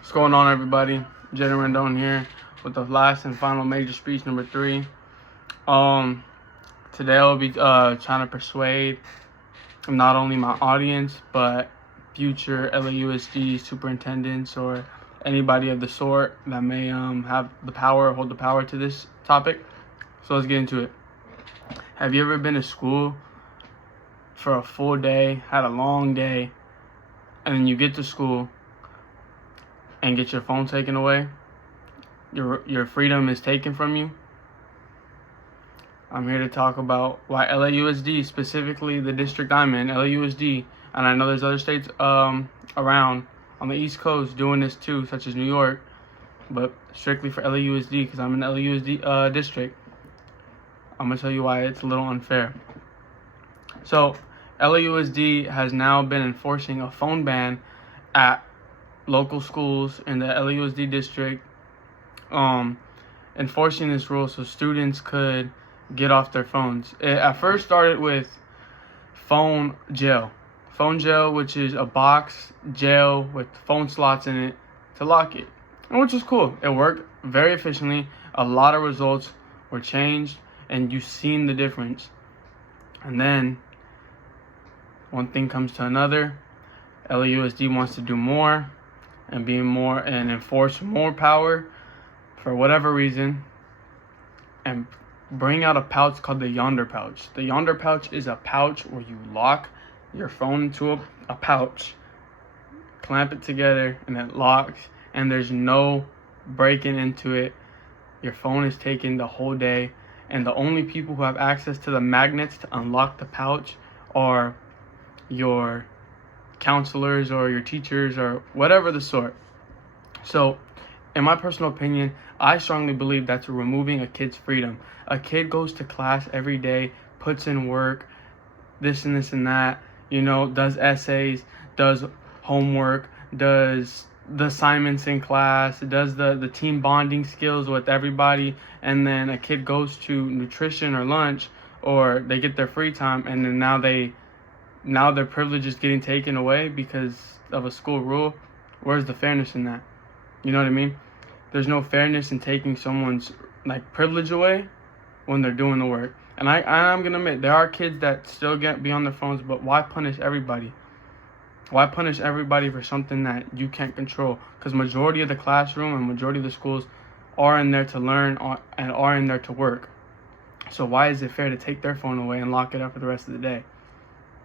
What's going on, everybody? Jenny Rendon here with the last and final major speech number 3. Today I'll be trying to persuade not only my audience but future LAUSD superintendents or anybody of the sort that may have the power, hold the power to this topic. So let's get into it. Have you ever been to school for a full day, had a long day, and then you get to school and get your phone taken away? Your freedom is taken from you. I'm here to talk about why LAUSD, specifically the district I'm in, LAUSD, and I know there's other states around on the East Coast doing this too, such as New York, but strictly for LAUSD because I'm in the LAUSD district. I'm going to tell you why it's a little unfair. So LAUSD has now been enforcing a phone ban at local schools in the LAUSD district, enforcing this rule so students could get off their phones. It at first started with phone jail, which is a box jail with phone slots in it to lock it, and which is cool. It worked very efficiently. A lot of results were changed, and you've seen the difference. And then one thing comes to another. LAUSD wants to do more and be more and enforce more power for whatever reason, and bring out a pouch called the Yondr pouch. The Yondr pouch is a pouch where you lock your phone into a pouch, clamp it together, and it locks, and there's no breaking into it. Your phone is taken the whole day, and the only people who have access to the magnets to unlock the pouch are your counselors or your teachers or whatever the sort. So in my personal opinion, I strongly believe that's removing a kid's freedom. A kid goes to class every day, puts in work, this and this and that, does essays, does homework, does the assignments in class, does the team bonding skills with everybody, and then a kid goes to nutrition or lunch, or they get their free time, and then now their privilege is getting taken away because of a school rule. Where's the fairness in that? You know what I mean? There's no fairness in taking someone's privilege away when they're doing the work. And I'm gonna admit there are kids that still be on their phones, but why punish everybody? Why punish everybody for something that you can't control? Because majority of the classroom and majority of the schools are in there to learn and are in there to work. So why is it fair to take their phone away and lock it up for the rest of the day?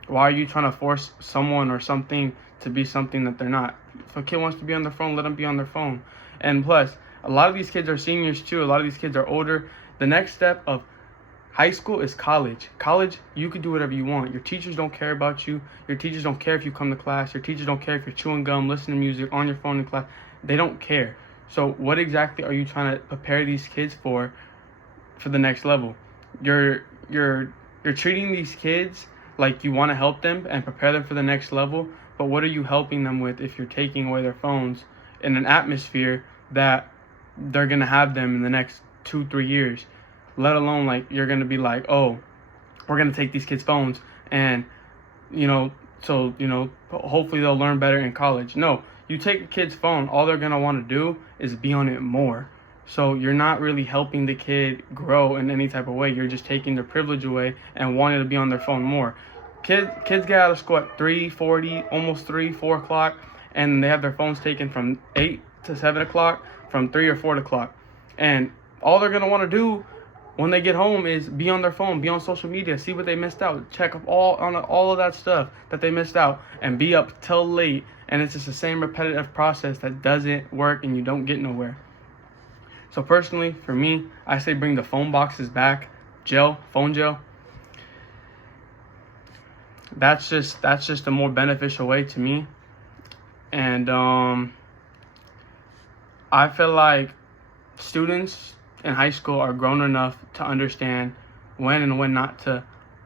Why are you trying to force someone or something to be something that they're not? If a kid wants to be on their phone, let them be on their phone. And plus, a lot of these kids are seniors too. A lot of these kids are older. The next step of high school is college. College, you can do whatever you want. Your teachers don't care about you. Your teachers don't care if you come to class. Your teachers don't care if you're chewing gum, listening to music, on your phone in class. They don't care. So what exactly are you trying to prepare these kids for the next level? You're treating these kids like you want to help them and prepare them for the next level, but what are you helping them with if you're taking away their phones in an atmosphere that they're going to have them in the next 2-3 years? Let alone you're going to be like, oh, we're going to take these kids' phones and hopefully they'll learn better in college. No, you take a kid's phone, all they're going to want to do is be on it more. So you're not really helping the kid grow in any type of way. You're just taking their privilege away and wanting to be on their phone more. Kids get out of school at 3:40, almost 4 o'clock, and they have their phones taken from 8 to 7 o'clock, from 3 or 4 o'clock. And all they're going to want to do when they get home is be on their phone, be on social media, see what they missed out, check up all of that stuff that they missed out, and be up till late. And it's just the same repetitive process that doesn't work and you don't get nowhere. So personally, for me, I say bring the phone boxes back. Phone jail. That's just a more beneficial way to me. And I feel like students in high school are grown enough to understand when and when not to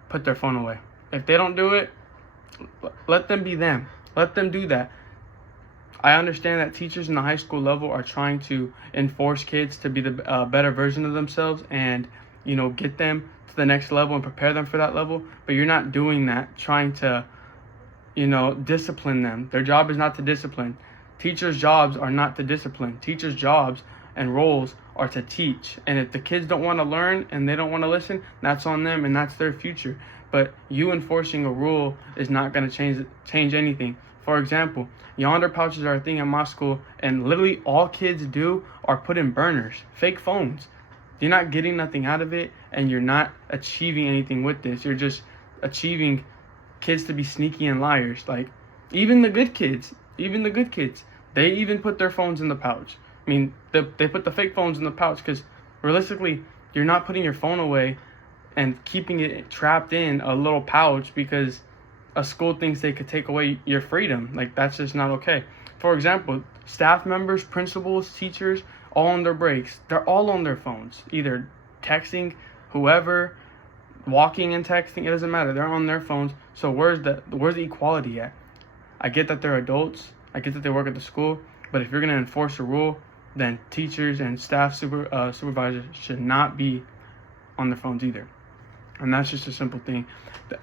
put their phone away. If they don't do it, let them be them. Let them do that. I understand that teachers in the high school level are trying to enforce kids to be the better version of themselves and, get them to the next level and prepare them for that level. But you're not doing that, trying to, discipline them. Their job is not to discipline. Teachers' jobs are not to discipline. Teachers' jobs and roles are to teach. And if the kids don't want to learn and they don't want to listen, that's on them and that's their future. But you enforcing a rule is not going to change anything. For example, Yondr pouches are a thing at my school, and literally all kids do are put in burners, fake phones. You're not getting nothing out of it, and you're not achieving anything with this. You're just achieving kids to be sneaky and liars. Like, even the good kids, they even put their phones in the pouch. I mean, they put the fake phones in the pouch because realistically, you're not putting your phone away and keeping it trapped in a little pouch because a school thinks they could take away your freedom. Like, that's just not okay. For example, staff members, principals, teachers, all on their breaks, they're all on their phones, either texting whoever, walking and texting, it doesn't matter. They're on their phones. So where's the equality at? I get that they're adults. I get that they work at the school. But if you're going to enforce a rule, then teachers and staff supervisors should not be on their phones either. And that's just a simple thing.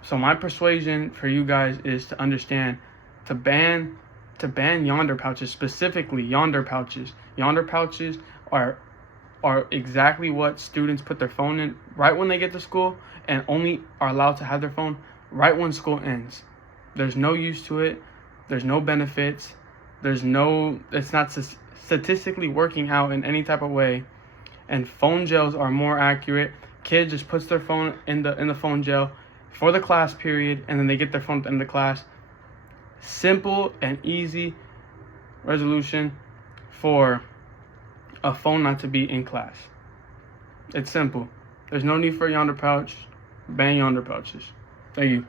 So my persuasion for you guys is to understand, to ban Yondr pouches, specifically Yondr pouches. Yondr pouches are exactly what students put their phone in right when they get to school, and only are allowed to have their phone right when school ends. There's no use to it. There's no benefits. It's not statistically working out in any type of way. And phone gels are more accurate. Kid just puts their phone in the phone gel for the class period, and then they get their phone at the end of the class. Simple and easy resolution for a phone not to be in class. It's simple. There's no need for a Yondr pouch. Ban Yondr pouches. Thank you.